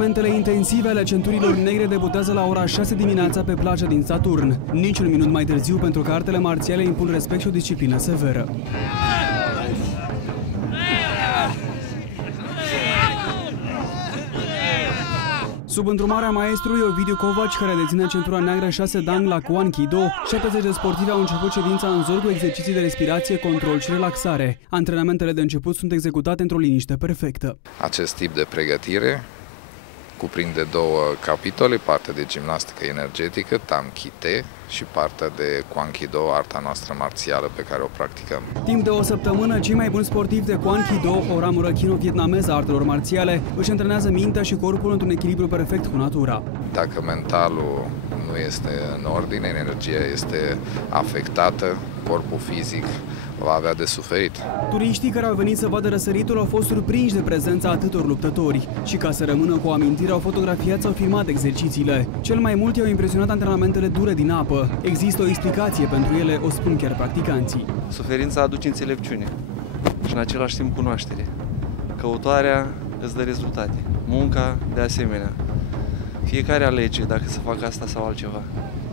Antrenamentele intensive ale centurilor negre debutează la ora 6 dimineața pe plaja din Saturn. Nici un minut mai târziu, pentru că artele marțiale impun respect și o disciplină severă. Sub îndrumarea maestrului Ovidiu Covaci, care deține centura neagră 6 dan la Kwon Ki Do, 70 de sportivi au început ședința în zor cu exerciții de respirație, control și relaxare. Antrenamentele de început sunt executate într-o liniște perfectă. Acest tip de pregătire cuprinde două capitole, partea de gimnastică energetică, Tam Ki Te, și partea de Kwon Ki Do, arta noastră marțială pe care o practicăm. Timp de o săptămână, cei mai buni sportivi de Kwon Ki Do, o ramură chino-vietnameză a artelor marțiale, își antrenează mintea și corpul într-un echilibru perfect cu natura. Dacă mentalul nu este în ordine, energia este afectată, corpul fizic va avea de suferit. Turiștii care au venit să vadă răsăritul au fost surprinși de prezența atâtor luptători și, ca să rămână cu o amintire, au fotografiat sau filmat exercițiile. Cel mai mult i-au impresionat antrenamentele dure din apă. Există o explicație pentru ele, o spun chiar practicanții. Suferința aduce înțelepciune și în același timp cunoaștere. Căutarea îți dă rezultate. Munca, de asemenea. Fiecare alege dacă să facă asta sau altceva.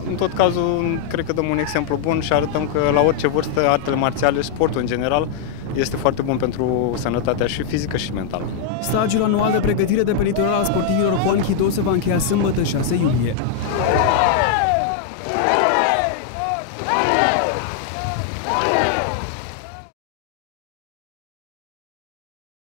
În tot cazul, cred că dăm un exemplu bun și arătăm că la orice vârstă, artele marțiale, sportul în general, este foarte bun pentru sănătatea și fizică și mentală. Stagiul anual de pregătire de pe litoral al sportivilor Kwon Ki Do se va încheia sâmbătă 6 iulie.